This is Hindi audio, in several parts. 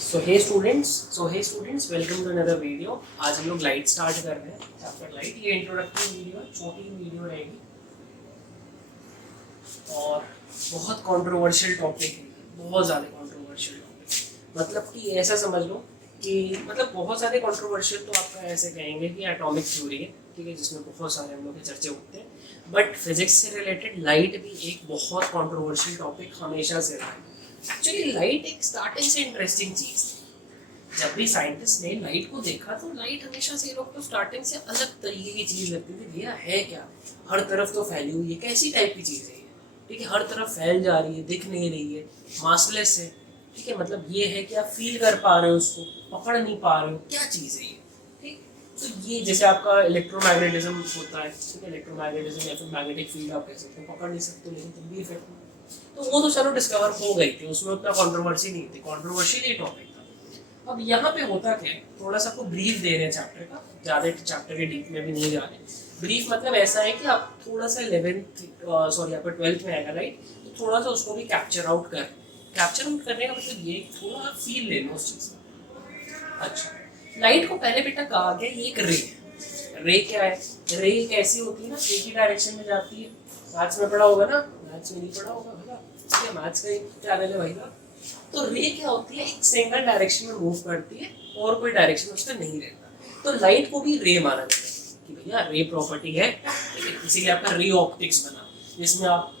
So hey students welcome to another video. आज हम लोग लाइट स्टार्ट कर रहे हैं, चैप्टर लाइट। ये इंट्रोडक्टरी वीडियो, छोटी वीडियो रहेगी और बहुत कंट्रोवर्शियल टॉपिक है, बहुत ज़्यादा कंट्रोवर्शियल टॉपिक। मतलब कि ऐसा समझ लो कि मतलब बहुत सारे कंट्रोवर्शियल तो आपका ऐसे कहेंगे कि एटॉमिक थ्योरी है, ठीक है, जिसमें बहुत सारे हम लोग के चर्चे होते हैं। बट फिजिक्स से रिलेटेड लाइट भी एक बहुत कंट्रोवर्शियल टॉपिक हमेशा से रहा है। एक्चुअली लाइट एक स्टार्टिंग से इंटरेस्टिंग चीज़ थी। जब भी साइंटिस्ट ने लाइट को देखा तो लाइट हमेशा से लोग को स्टार्टिंग से अलग तरीके की चीज़ लगती थी। भैया है क्या, हर तरफ तो फैली हुई है, कैसी टाइप की चीज़ है ये, ठीक है, हर तरफ फैल जा रही है, दिख नहीं रही है, मासलेस है, ठीक है, मतलब ये है कि आप फील कर पा रहे हो उसको, पकड़ नहीं पा रहे हो, क्या चीज़ है ये, ठीक। तो ये जैसे आपका इलेक्ट्रोमैग्नेटिज्म होता है, ठीक है, इलेक्ट्रोमैग्नेटिज्म या फिर मैग्नेटिक फील्ड आप कह सकते हो, पकड़ नहीं सकते लेकिन तब भी इफेक्ट हुआ। तो वो तो चलो डिस्कवर हो गई थी, उसमें उतना कॉन्ट्रोवर्सी नहीं थी, कॉन्ट्रोवर्शियल ये टॉपिक था। अब यहाँ पे होता क्या है, थोड़ा सा आपको ब्रीफ दे रहे हैं चैप्टर का, ज़्यादा चैप्टर के डीप में भी नहीं जा रहे। ब्रीफ मतलब ऐसा है कि आप थोड़ा सा 11th सॉरी आपका 12th में आएगा राइट, तो थोड़ा सा उसको भी कैप्चर आउट करने का मतलब ये थोड़ा आप फील ले लो उस चीज़ का। अच्छा, लाइट को पहले बेटा कहा गया ये एक रे है। रे क्या है, रे एक ऐसी होती है ना, एक ही डायरेक्शन में जाती है। मैथ्स में पढ़ा होगा ना, मैथ्स में नहीं पढ़ा होगा भैया, ठीक है, मैथ्स का एक चैनल है भाई का। तो रे क्या होती है, एक सिंगल डायरेक्शन में मूव करती है और कोई डायरेक्शन उसका नहीं रहता। तो लाइट को भी रे माना जाता है कि भैया रे प्रॉपर्टी है, ठीक है, इसीलिए आपका रे ऑप्टिक्स बना, जिसमें आप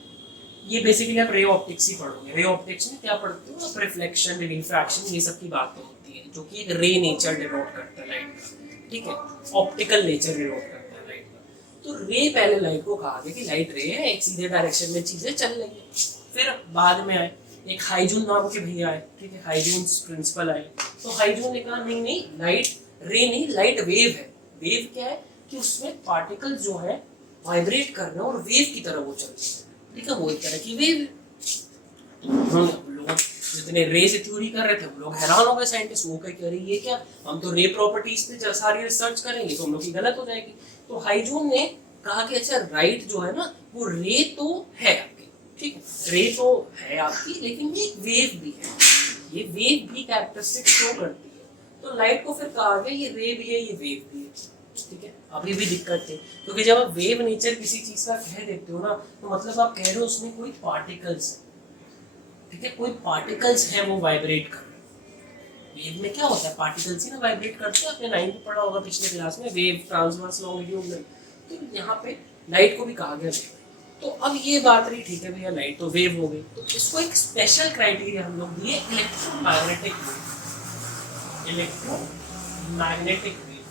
ये बेसिकली आप रे ऑप्टिक्स ही पढ़ोगे। रे ऑप्टिक्स में क्या पढ़ते हो आप, रिफ्लेक्शन, रिफ्रैक्शन, ये सब की बातें होती है, जो कि एक रे नेचर डिनोट करता है लाइट का, ठीक है, ऑप्टिकल नेचर डिनोट करता है लाइट का। तो रे पहले लाइट को कहा गया कि लाइट रे है, एक सीधे डायरेक्शन में चीजें चल रही है। फिर बाद में आए एक हाइजून नाम के भैया आए, ठीक है, हाइजून प्रिंसिपल आए। तो हाइजून ने कहा नहीं नहीं, लाइट रे नहीं, लाइट वेव है। वेव क्या है कि उसमें पार्टिकल जो है वाइब्रेट कर रहे हैं और वेव की तरह वो चल रहे हैं, ठीक है, वो एक तरह की वेव है। हम लोग जितने रे से थ्योरी कर रहे थे हम लोग हैरान हो गए, साइंटिस्ट वो कह रही है क्या, हम तो रे प्रॉपर्टीज पे सारी रिसर्च करेंगे तो हम लोग की गलत हो जाएगी। तो हाइजून ने कहा कि अच्छा राइट जो है ना वो रे तो है आपकी, ठीक है, रे तो है आपकी, लेकिन ये एक वेव भी है, ये वेव भी कैरेक्टरिस्टिक शो करती है। तो लाइट को फिर कहा गया ये रे भी है, ये वेव भी है, ठीक है। अभी भी दिक्कत है क्योंकि जब आप वेव नेचर किसी चीज का कह देते हो ना, तो मतलब आप कह रहे हो उसमें कोई पार्टिकल्स है, ठीक है, कोई पार्टिकल्स है वो वाइब्रेट कर रहे हैं। वेव में क्या होता है, पार्टिकल्स ही ना वाइब्रेट करते हैं, आपने 9th में पढ़ा होगा पिछले क्लास में, वेव ट्रांसवर्स लॉन्गिट्यूड। तो यहाँ पे लाइट को भी कहा गया वेव। तो अब ये बात रही, ठीक है भैया लाइट तो वेव हो गई, तो इसको एक स्पेशल क्राइटेरिया हम लोग दिए, इलेक्ट्रोमैग्नेटिक वेव। इलेक्ट्रोमैग्नेटिक वेव,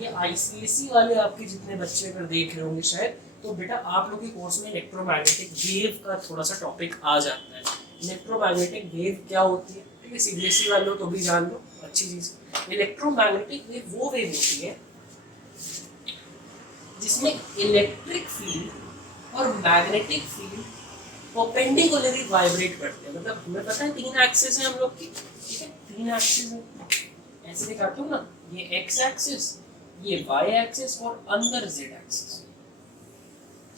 ये आईसीएसई वाले आपके जितने बच्चे अगर देख रहे होंगे शायद, तो बेटा आप लोग के कोर्स में इलेक्ट्रोमैग्नेटिक वेव का थोड़ा सा टॉपिक आ जाता है। इलेक्ट्रोमैग्नेटिक वेव क्या होती है, ठीक है, सीबीएसई वाले तो भी जान लो, अच्छी चीज। इलेक्ट्रोमैग्नेटिक वेव वो वेव होती है जिसमें इलेक्ट्रिक फील्ड और मैग्नेटिक फील्ड परपेंडिकुलरली वाइब्रेट करते हैं। मतलब हमें पता है 3 एक्सिस है हम लोग की, ठीक है, 3 एक्सिस है, ऐसे दिखाता हूँ ना, ये एक्स एक्सिस, ये वाई एक्सिस और अंदर जेड एक्सिस,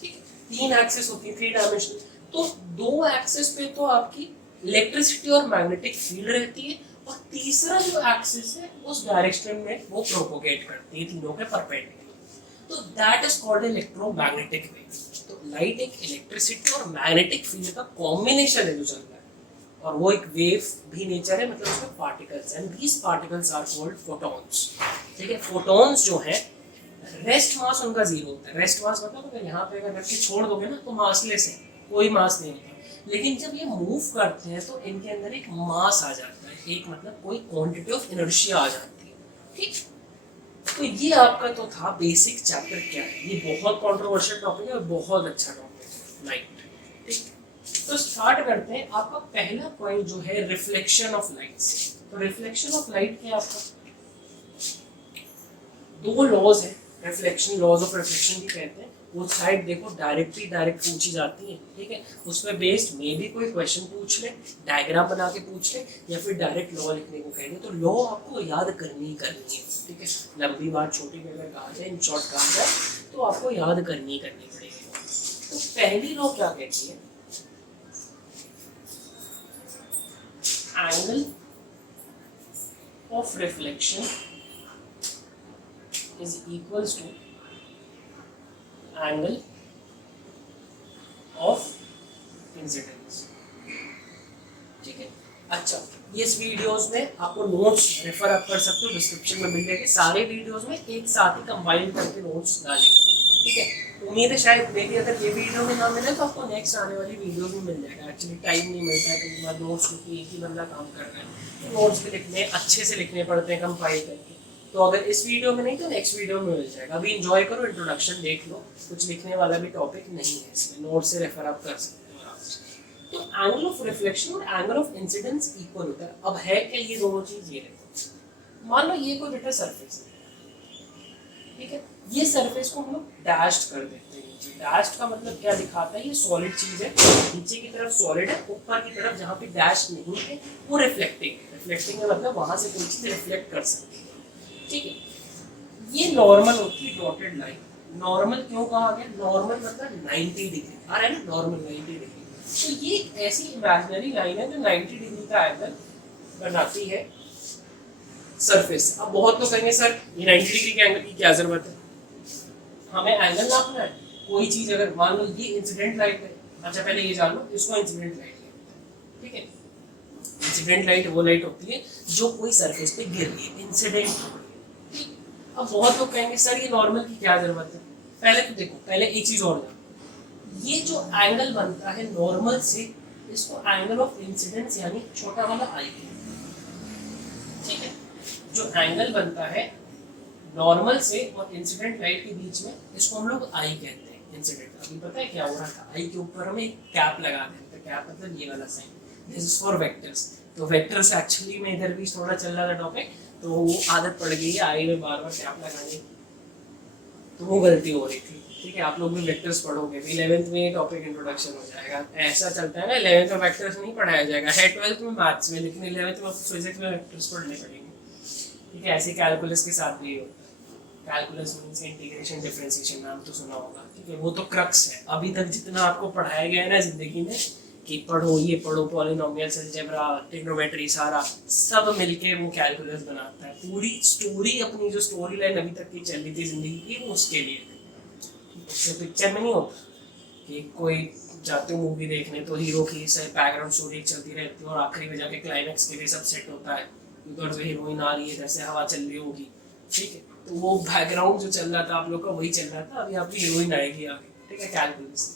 ठीक है, 3 एक्सिस होती है, 3 डायमेंशनल। तो 2 एक्सिस पे तो आपकी इलेक्ट्रिसिटी और मैग्नेटिक फील्ड रहती है, और तीसरा जो एक्सिस है उस डायरेक्शन में वो प्रोपोगेट करती है तीनों के परपेंडिकुलर। तो that is called electromagnetic wave. तो लाइट एक इलेक्ट्रिसिटी और मैग्नेटिक फील्ड का कॉम्बिनेशन है जो चल रहा है, और वो एक वेव भी नेचर है, मतलब उसमें particles and these particles are called photons, ठीक है। फोटॉन्स जो है रेस्ट मास उनका 0 होता है। रेस्ट मास मतलब अगर यहाँ पे अगर रख के छोड़ दोगे ना तो मासलेस है, कोई मास नहीं होता। लेकिन जब ये मूव करते हैं तो इनके अंदर एक मास आ जाता है, एक मतलब कोई क्वांटिटी ऑफ इनर्शिया आ जाती है, ठीक। तो ये आपका तो था बेसिक चैप्टर क्या है। ये बहुत कंट्रोवर्शियल टॉपिक है और बहुत अच्छा टॉपिक है लाइट, ठीक। तो स्टार्ट करते हैं। आपका पहला पॉइंट जो है रिफ्लेक्शन ऑफ लाइट से। तो रिफ्लेक्शन ऑफ लाइट क्या, आपका 2 लॉज है रिफ्लेक्शन, लॉज ऑफ रिफ्लेक्शन भी कहते हैं। वो साइड देखो डायरेक्ट पूछी जाती है, ठीक है, उसमें बेस्ड मे भी कोई क्वेश्चन पूछ ले, डायग्राम बना के पूछ ले, या फिर डायरेक्ट लॉ लिखने को कहेंगे। तो लॉ आपको याद करनी है, ठीक है, लंबी बात छोटी में अगर कहा जाए, इन शॉर्ट कहा जाए, तो आपको याद करनी पड़ेगी। तो पहली लॉ क्या कहती है, angle of reflection is equals to angle of incidence. ठीक है, अच्छा ये इस वीडियोस में आपको नोट्स रेफर आप कर सकते हो, डिस्क्रिप्शन में मिल जाएंगे। सारे वीडियोस में एक साथ ही कंबाइन करके नोट्स डालेंगे। ठीक है, उम्मीद है शायद मेरी अगर ये वीडियो में ना मिले तो आपको नेक्स्ट आने वाली वीडियो भी मिल जाएगा। एक्चुअली टाइम नहीं मिलता है कई बार नोट्स, क्योंकि एक ही बंदा काम कर रहा है तो नोट्स भी लिखने अच्छे से लिखने पड़ते हैं कंपाइल करके। तो अगर इस वीडियो में नहीं तो नेक्स्ट वीडियो में मिल जाएगा। अभी इंजॉय करो, इंट्रोडक्शन देख लो, कुछ लिखने वाला भी टॉपिक नहीं है इसमें, नोट से रेफर आप कर सकते हो आराम से। तो एंगल ऑफ रिफ्लेक्शन और एंगल ऑफ इंसिडेंस इक्वल होता है। अब है क्या ये दोनों चीज, ये देखो मान लो ये कोई बेटा सरफेस है, ठीक है, ये सरफेस को हम लोग डैश्ड कर देते हैं। डैश्ड का मतलब क्या दिखाता है, ये सॉलिड चीज है, नीचे की तरफ सॉलिड है, ऊपर की तरफ जहाँ पे डैश नहीं है वो रिफ्लेक्टिंग है। रिफ्लेक्टिंग का मतलब वहां से कोई चीज रिफ्लेक्ट कर सकती है। ठीक है, ये नॉर्मल होती है डॉटेड लाइन। नॉर्मल क्यों कहा गया, नॉर्मल मतलब 90 डिग्री आ रहा है ना, नॉर्मल 90 डिग्री। तो ये ऐसी इमेजिनरी लाइन है जो 90 डिग्री का एंगल बनाती है सरफेस। अब बहुत लोग कहेंगे सर ये 90 डिग्री के एंगल की क्या जरूरत है, हमें एंगल नापना है। कोई चीज अगर मान लो ये इंसिडेंट लाइट है, अच्छा पहले ये जान लो इसको इंसिडेंट लाइट है। ठीक है, इंसिडेंट लाइट वो लाइट होती है जो कोई सरफेस पे गिर रही है, इंसिडेंट। ठीक, अब बहुत लोग कहेंगे सर ये नॉर्मल की क्या जरूरत है। पहले तो देखो, पहले एक चीज और जानो, ये जो एंगल बनता है नॉर्मल से, इसको एंगल ऑफ इंसिडेंस यानी छोटा वाला आई। ठीक है, जो एंगल बनता है नॉर्मल से और इंसिडेंट लाइट के बीच में, इसको हम लोग आई कहते हैं। इंसिडेंट अभी पता है क्या हो रहा था, आई के ऊपर हम एक कैप लगा देते हैं। कैप मतलब ये वाला sign, this is for vectors. तो वेक्टर्स एक्चुअली में इधर भी थोड़ा चल रहा था टॉपिक, तो वो आदत पड़ गई है आई में बार बार कैप लगाने की, तो वो गलती हो रही थी। ठीक है, आप लोग भी वेक्टर्स पढ़ोगे, 11th में ये टॉपिक इंट्रोडक्शन हो जाएगा। ऐसा चलता है ना, 11th में वेक्टर्स नहीं पढ़ाया जाएगा, है 12th में मैथ्स में, लेकिन 11th में फिजिक्स में वेक्टर्स पढ़ने पड़ेंगे। ठीक है, ऐसे कैलकुलस के साथ भी होता है। कैलकुलस मींस इंटीग्रेशन डिफरेंशिएशन, नाम तो सुना होगा। ठीक है, वो तो क्रक्स है। अभी तक जितना आपको पढ़ाया गया है ना जिंदगी में कि पढ़ो ये पढ़ो, पॉलिनोमियल्स, अलजेब्रा, ट्रिग्नोमेट्री, सारा सब मिलके वो कैलकुलस बनाता है। पूरी स्टोरी, अपनी जो स्टोरी लाइन अभी तक की चल रही थी जिंदगी की, वो उसके लिए। पिक्चर में नहीं होता कि कोई जाते हो मूवी देखने तो हीरो की बैकग्राउंड स्टोरी चलती रहती है और आखिरी में जाके क्लाइमैक्स के लिए सब सेट होता है, उधर से हीरोइन आ रही है, इधर से हवा चल रही होगी। ठीक है, तो वो बैकग्राउंड जो चल रहा था आप लोग का वही चल रहा था, अभी आपकी हीरोइन आएगी आगे। ठीक है, कैलकुलस।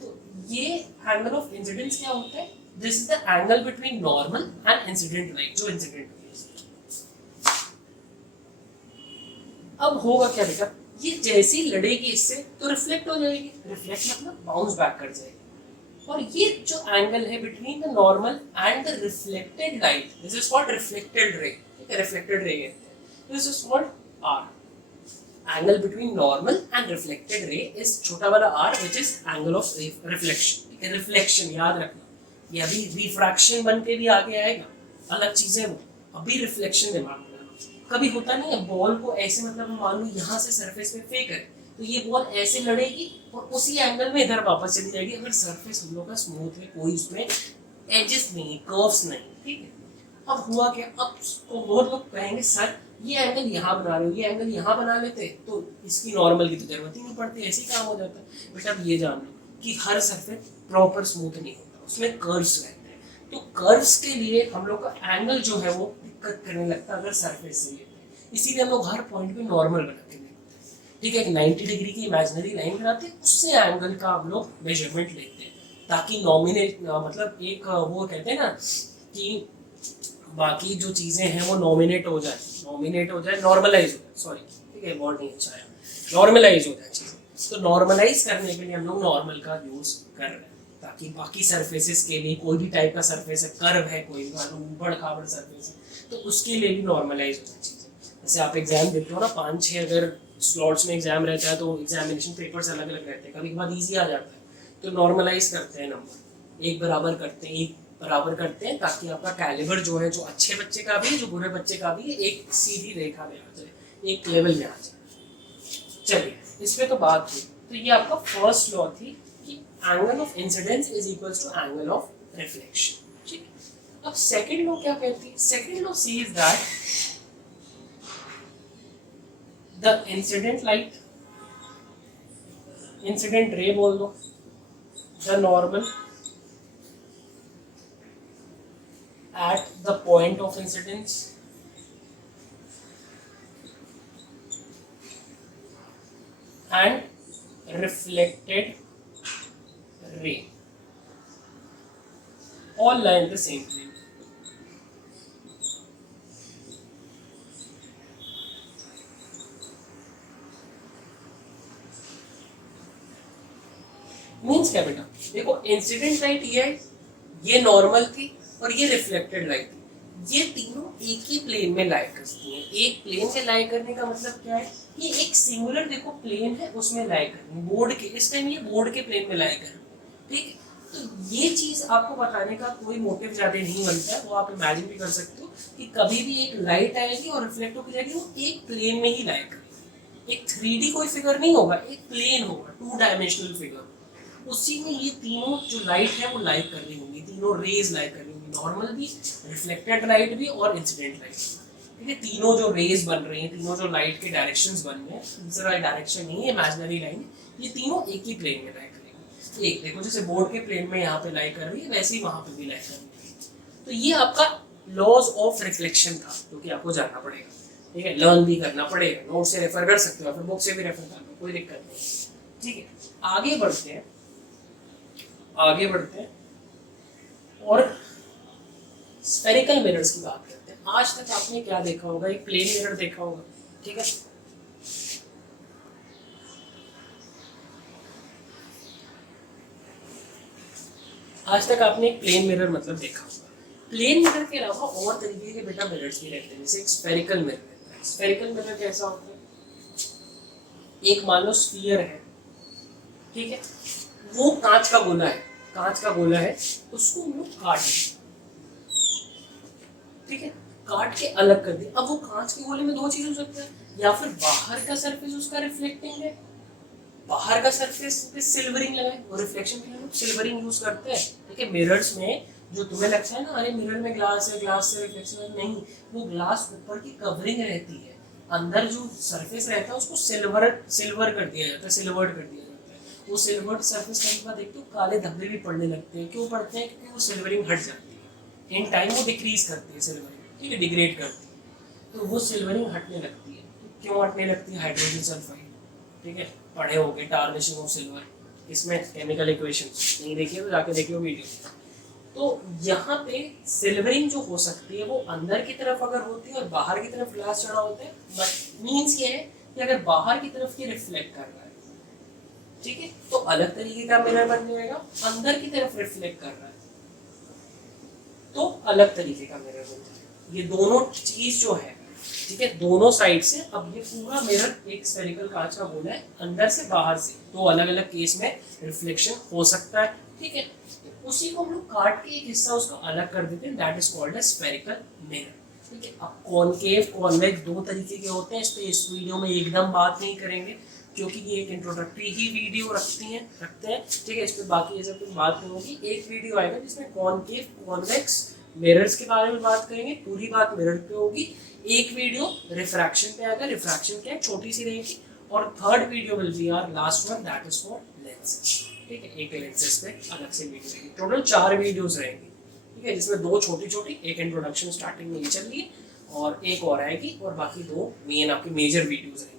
तो ये एंगल ऑफ इंसिडेंस क्या होता है, this is the angle between normal and incident light, जो इंसिडेंट हुई है। अब होगा क्या बेटा, ये जैसी लड़ेगी इससे तो रिफ्लेक्ट हो जाएगी, रिफ्लेक्ट मतलब बाउंस बैक कर जाएगी। और ये जो एंगल है between the normal and the reflected light, this is called reflected ray. ठीक है, रिफ्लेक्टेड रे कहते हैं, this is called r. Angle between normal and reflected ray is छोटा वाला r, which is angle of reflection. ठीक है, रिफ्लेक्शन याद रखना, ये अभी रिफ्रैक्शन बन के भी आगे आएगा, अलग चीजें वो, अभी रिफ्लेक्शन दिमाग में। कभी होता नहीं है बॉल को ऐसे, मतलब मान लो यहाँ से सरफेस पे फेंक है तो ये बॉल ऐसे लड़ेगी और उसी एंगल में इधर वापस चली जाएगी, अगर सरफेस हम लोग का स्मूथ है, कोई उसमें एजेस नहीं, कर्व्स नहीं। ठीक है, अब हुआ क्या, अब तो बहुत लोग कहेंगे सर ये एंगल यहाँ बना रहे हो, ये एंगल यहाँ बना लेते तो इसकी नॉर्मल की तो जरूरत ही नहीं पड़ती, ऐसे ही काम हो जाता है। बट अब ये जान लो कि हर सरफेस प्रॉपर स्मूथ नहीं होता, उसमें कर्व्स रहते हैं। तो कर्व्स के लिए हम लोग का एंगल जो है वो दिक्कत करने लगता है अगर सरफेस से लेते हैं, इसीलिए हम लोग हर पॉइंट पे नॉर्मल बना के देखते हैं। ठीक है, एक 90 डिग्री की इमेजिनरी लाइन बनाते हैं, उससे एंगल का हम लोग मेजरमेंट लेते हैं, ताकि नॉमिनेट मतलब एक वो कहते हैं ना कि बाकी जो चीजें हैं वो नॉमिनेट हो जाए, नॉर्मलाइज हो जाए, सॉरी। ठीक है, वर्ड नहीं अच्छा है, नॉर्मलाइज हो जाए चीजें। तो नॉर्मलाइज करने के लिए हम लोग नॉर्मल का यूज कर रहे हैं, ताकि बाकी सरफेसेस के लिए, कोई भी टाइप का सरफेस है, कर्व है, कोई ऊबड़ खाबड़ सरफेस है, तो उसके लिए भी नॉर्मलाइज हो जाए चीजें। जैसे आप एग्जाम देते हो ना, 5-6 अगर स्लॉट्स में एग्जाम रहता है तो एग्जामिनेशन पेपर्स अलग अलग रहते हैं, कभी कभार ईजी आ जाता है, तो नॉर्मलाइज करते हैं, नंबर एक बराबर करते हैं, ताकि आपका कैलिबर जो है, जो अच्छे बच्चे का भी है, जो बुरे बच्चे का भी है, एक सीधी रेखा में आ जाए, एक लेवल में आ जाए। चलिए, इसमें तो बात हुई। तो ये आपका फर्स्ट लॉ थी कि angle of incidence is equals to angle of reflection. ठीक है, अब सेकंड लॉ क्या कहती है, second law says that the incident light, incident ray बोल दो, the normal at the point of incidence, and reflected ray all lie in the same plane. Means क्या बेटा, देखो इंसिडेंट लाइट ये है, ये नॉर्मल थी और ये रिफ्लेक्टेड लाइट थी, ये तीनों एक ही प्लेन में लाई करती हैं। एक प्लेन में लाई करने का मतलब क्या है, ये एक सिंगुलर देखो प्लेन है उसमें लाई करनी, बोर्ड के इस टाइम ये बोर्ड के प्लेन में लाई करनी, ठीक है। तो ये चीज आपको बताने का कोई मोटिव ज्यादा नहीं बनता है, वो आप इमेजिन भी कर सकते हो कि कभी भी एक लाइट आएगी और रिफ्लेक्ट होकर जाएगी, वो एक प्लेन में ही लाई करेगी। एक 3D कोई फिगर नहीं होगा, एक प्लेन होगा, 2 डायमेंशनल फिगर, उसी में ये तीनों जो लाइट है वो लाइट कर रही होंगी, तीनों रेज लाइट कर रही होंगी, नॉर्मल भी, रिफ्लेक्टेड लाइट भी और इंसिडेंट लाइट, ठीक है। तीनों जो रेज बन रही हैं, तीनों जो लाइट के डायरेक्शंस बन रहे हैं, दूसरा डायरेक्शन नहीं है, इमेजिनरी लाइन, ये तीनों एक ही प्लेन में लाई करेंगे। एक देखो जैसे बोर्ड के प्लेन में यहाँ पे लाई कर रही है, वैसे ही वहां पे भी लाई कर रही है। तो ये आपका लॉज ऑफ रिफ्लेक्शन था, जो कि आपको जानना पड़ेगा, ठीक है, लर्न भी करना पड़ेगा, नोट से रेफर कर सकते हो, फिर बुक से भी रेफर कर लो, कोई दिक्कत नहीं, ठीक है। आगे बढ़ते हैं, आगे बढ़ते हैं और स्फेरिकल मिरर्स की बात करते हैं। आज तक आपने क्या देखा होगा, एक प्लेन मिरर देखा होगा, ठीक है। आज तक आपने एक प्लेन मिरर मतलब देखा होगा। प्लेन मिरर के अलावा और तरीके के बेटा मिरर्स भी रहते हैं, जैसे एक स्फेरिकल मिरर रहता है। स्फेरिकल मिरर कैसा होता है, एक मान लो स्फीयर है, ठीक है, वो कांच का गोला है, कांच का गोला है, उसको हम लोग काट दें, ठीक है, काट के अलग कर दिया। अब वो कांच के गोले में दो चीज हो सकता है, या फिर बाहर का सरफेस उसका रिफ्लेक्टिंग है, बाहर का सरफेस पे सिल्वरिंग लगाए, वो रिफ्लेक्शन के लिए लोग सिल्वरिंग यूज करते हैं, ठीक है। मिरर्स में जो तुम्हें लगता है ना, अरे मिरर में ग्लास है, ग्लास से रिफ्लेक्शन है, नहीं, वो ग्लास ऊपर की कवरिंग रहती है, अंदर जो सरफेस रहता है उसको सिल्वर कर दिया जाता है, सिल्वर्ड कर दिया जाता है। वो सिल्वर्ड सरफेस करने के बाद देखते हो काले धब्बे भी पड़ने लगते हैं, क्यों पड़ते हैं, क्योंकि वो सिल्वरिंग हट जाती है, इन टाइम वो डिक्रीज करती है सिल्वरिंग, ठीक है, डिग्रेड करती है, तो वो सिल्वरिंग हटने लगती है। क्यों हटने लगती है, हाइड्रोजन सल्फाइड, ठीक है, पढ़े होंगे टार्निशिंग ऑफ सिल्वर, इसमें केमिकल इक्वेशंस नहीं देखिए तो जाके देखिए वीडियो। तो यहाँ पे सिल्वरिंग जो हो सकती है वो अंदर की तरफ अगर होती है और बाहर की तरफ ग्लास चढ़ा होता है, मीन्स ये है कि अगर बाहर की तरफ ये रिफ्लेक्ट कर रहा है, ठीक है, तो अलग तरीके का मिरर बन जाएगा, अंदर की तरफ रिफ्लेक्ट कर रहा है तो अलग तरीके का मिरर बन जाएगा। ये दोनों चीज जो है, ठीक है, दोनों साइड से, अब ये पूरा मिरर एक स्फेरिकल कांच का गोला है, अंदर से बाहर से दो अलग अलग केस में रिफ्लेक्शन हो सकता है, ठीक है। उसी को हम लोग काट के एक हिस्सा उसका अलग कर देते हैं, that is called as spherical mirror, ठीक है। अब कॉनकेव कॉन्वेक्स दो तरीके के होते हैं, इस पे इस वीडियो में एकदम बात नहीं करेंगे क्योंकि ये एक इंट्रोडक्टरी ही वीडियो रखते हैं, ठीक है, इस पर बाकी ऐसा कुछ बात नहीं होगी। एक वीडियो आएगा जिसमें कॉनकेव कॉन्वेक्स मिरर्स के बारे में बात करेंगे, पूरी बात मिरर पे होगी। एक वीडियो रिफ्रैक्शन पे आएगा, रिफ्रैक्शन क्या है, छोटी सी रहेगी, और third video will be our last one, that is for lenses, ठीक है, एक लेंसेज पे अलग से वीडियो रहेगी, टोटल 4 वीडियोस रहेंगी, ठीक है, जिसमें 2 छोटी छोटी, एक इंट्रोडक्शन स्टार्टिंग में ये चल रही है और एक और आएगी, और बाकी 2 मेन आपकी मेजर वीडियोस रहेंगी।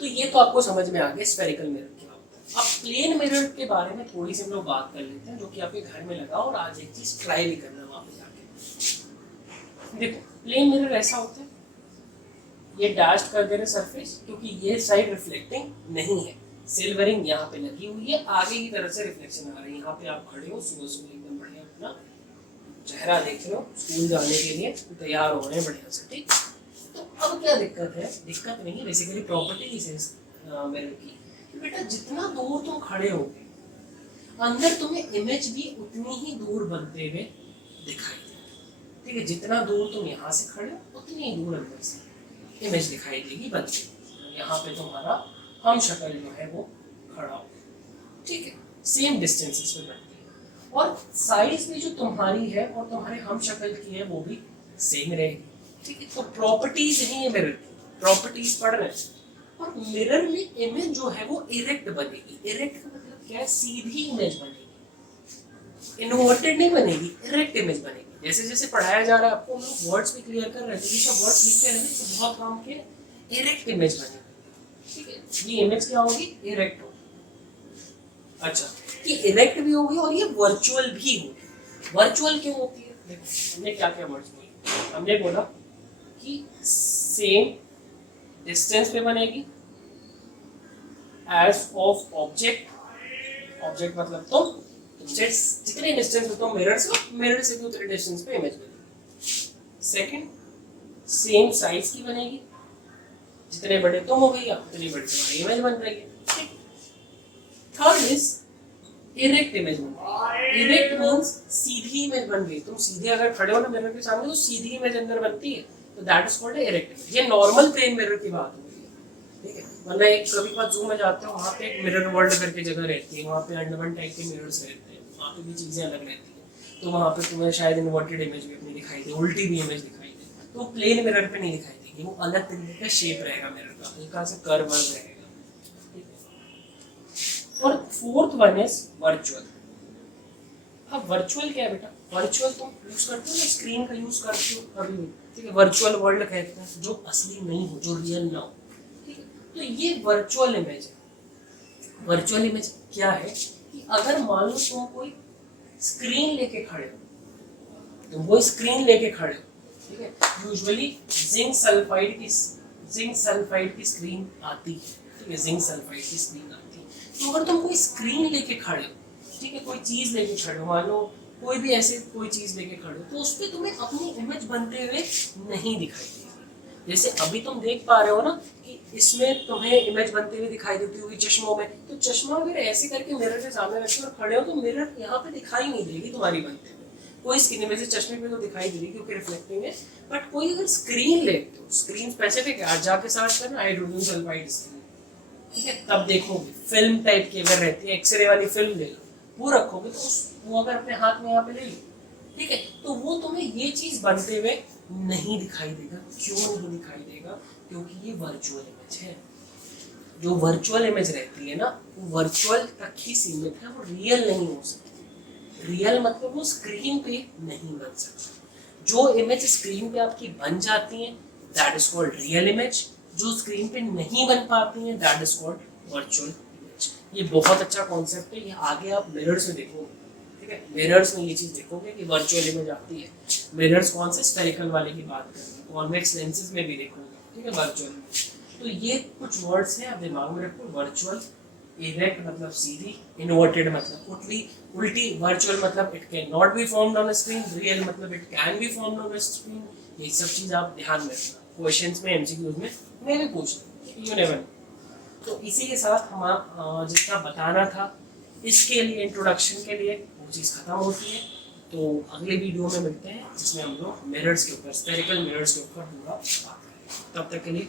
तो ये तो आपको समझ में आ गया स्फेरिकल मिरर क्या होता है। अब प्लेन मिरर के बारे में थोड़ी सी हम लोग बात कर लेते हैं, जो कि आपके घर में लगा, और आज एक चीज ट्राई भी करना वहां पे जाके। देखो प्लेन मिरर ऐसा होता है, ये डैश्ड कर दे रहे सरफेस, क्योंकि ये साइड रिफ्लेक्टिंग नहीं है, सिल्वरिंग यहाँ पे लगी हुई है, आगे की तरफ से रिफ्लेक्शन आ रही है। यहाँ पे आप खड़े हो, सुबह सुबह एकदम बढ़िया अपना चेहरा देख रहे हो, स्कूल जाने के लिए तैयार हो रहे हैं बढ़िया से, ठीक। तो अब क्या दिक्कत है, दिक्कत नहीं, बेसिकली प्रॉपर्टीज है मिरर की, कि बेटा जितना दूर तुम खड़े होगे अंदर तुम्हें इमेज भी उतनी ही दूर बनते हुए दिखाई देगी, ठीक है, जितना दूर तुम यहाँ से खड़े हो उतनी ही दूर अंदर से इमेज दिखाई देगी बनती है। यहाँ पे तुम्हारा हम शक्ल जो है वो खड़ा हो, ठीक है, सेम डिस्टेंसेस पे बनती है, और साइज भी जो तुम्हारी है और तुम्हारे हम शक्ल की है वो भी सेम रहेगी, ठीक है। तो प्रॉपर्टीज हैं ये मिरर की, प्रॉपर्टीज पढ़ रहे हैं, और मिरर में इमेज जो है वो इरेक्ट बनेगी। इरेक्ट का मतलब क्या है, सीधी इमेज बनेगी, इन्वर्टेड नहीं बनेगी, इरेक्ट इमेज बनेगी। जैसे जैसे पढ़ाया जा रहा है आपको, हम लोग वर्ड्स भी क्लियर कर रहे हैं, तो ये सब वर्ड्स लिखते हैं तो बहुत काम के इरेक्ट इमेज बनेगी। ठीक है, ये इमेज क्या होगी, इरेक्ट होगी। अच्छा, ये इरेक्ट भी होगी और ये वर्चुअल भी होगी। वर्चुअल क्यों होती है, देखो हमने क्या क्या वर्ड्स बोले। हमने बोला कि सेम डिस्टेंस पे बनेगी, एज ऑफ ऑब्जेक्ट, ऑब्जेक्ट मतलब तुम, जितने डिस्टेंस पे तुम मिरर से, मिरर से भी उतने डिस्टेंस पे इमेज बनेगी। सेकंड, सेम साइज की बनेगी, जितने बड़े तुम हो भैया उतनी बड़ी तुम्हारी इमेज बन जाएगी। थर्ड इज इरेक्ट इमेज बन, इरेक्ट मींस सीधी इमेज बन गई। तुम सीधे अगर खड़े हो ना मिरर के सामने तो सीधी इमेज अंदर बनती है, तो that is called erect image. ये नॉर्मल प्लेन मिरर की बात हो रही है, ठीक है। वरना एक कभी बार जूम में जाते हो, वहाँ पे एक मिरर वर्ल्ड करके जगह रहती है, वहाँ पे अंडरवन टाइप के मिरर्स रहते हैं, वहाँ पे भी चीजें अलग रहती है, तो वहाँ पे तुम्हें शायद इन्वर्टेड इमेज भी अपनी दिखाई दे, उल्टी भी इमेज दिखाई दे, तो प्लेन मिरर पे नहीं दिखाई देगी, वो अलग तरीके का शेप रहेगा मिरर का, हल्का सा कर्व रहेगा। और फोर्थ वन इज वर्चुअल। अब वर्चुअल क्या है बेटा, वर्चुअल तुम यूज करते हो ना, स्क्रीन का यूज करते हो अभी भी, ठीक है। वर्चुअल वर्ल्ड कहते हैं जो असली नहीं हो, जो रियल ना हो, ठीक है। तो ये वर्चुअल इमेज है। वर्चुअल इमेज क्या है कि अगर मान लो तुम कोई स्क्रीन लेके खड़े हो, तुम कोई स्क्रीन लेके खड़े हो, ठीक है। यूजुअली जिंक सल्फाइड की स्क्रीन आती है, ठीक है, जिंक सल्फाइड की स्क्रीन आती है। तो अगर तुम कोई स्क्रीन लेके खड़े हो, ठीक है, कोई चीज लेके खड़े हो, मान लो कोई भी ऐसे कोई चीज लेके खड़े हो, तो उस पर तुम्हें अपनी इमेज बनते हुए नहीं दिखाई देगी। जैसे अभी तुम देख पा रहे हो ना कि इसमें तुम्हें इमेज बनते हुए दिखाई देती होगी चश्मों में, तो चश्मा अगर ऐसे करके मिरर के सामने रखे और खड़े हो तो मिरर यहाँ पे दिखाई नहीं देगी तुम्हारी बनते हुए। कोई स्क्रीन में से चश्मे पे तो दिखाई दे रही क्योंकि रिफ्लेक्टिंग है, बट कोई अगर स्क्रीन लेते हो, स्क्रीन स्पेसिफिक है, आज जाके सर्च करना हाइड्रोजन सल्फाइड स्क्रीन, ठीक है, तब देखोगे फिल्म टाइप की अगर रहती है, एक्सरे वाली फिल्म ले लो, वो रखोगे तो वो अगर अपने हाथ में यहाँ पे ले लो, ठीक है, तो वो तुम्हें ये चीज बनते हुए नहीं दिखाई देगा। क्यों नहीं दिखाई देगा, क्योंकि ये वर्चुअल इमेज है। जो वर्चुअल इमेज रहती है ना, वो वर्चुअल तक ही सीमित है, वो रियल नहीं हो सकती। रियल मतलब वो स्क्रीन पे नहीं बन सकती। जो इमेज स्क्रीन पे आपकी बन जाती है that is called real image, जो स्क्रीन पे नहीं बन पाती है that is called virtual image. ये बहुत अच्छा कॉन्सेप्ट है, ये आगे आप मिरर्स में देखोगे, ठीक है, मिरर्स में ये चीज देखोगे कि वर्चुअल इमेज आती है। मिरर्स कौन से, स्फेरिकल वाले की बात करें, कॉन्वेक्स लेंसेज में भी देखोगे, ठीक है, वर्चुअल। तो ये कुछ वर्ड्स हैं, आप दिमाग में रखो। वर्चुअल, इरेक्ट मतलब सीधी, इन्वर्टेड मतलब उल्टी, वर्चुअल मतलब it can not be formed on a screen, real मतलब it can be formed on a screen. ये सब चीज आप ध्यान में रखना, क्वेश्चंस में, एमसीक्यूज में मैं भी पूछ, यू नेवर नो। तो इसी के साथ हम जितना बताना था इसके लिए, इंट्रोडक्शन के लिए, वो चीज़ खत्म होती है। तो अगले वीडियो में मिलते हैं जिसमें हम लोग मिरर्स के ऊपर, स्फेरिकल मिरर्स के ऊपर पूरा बात करेंगे। तब तक के लिए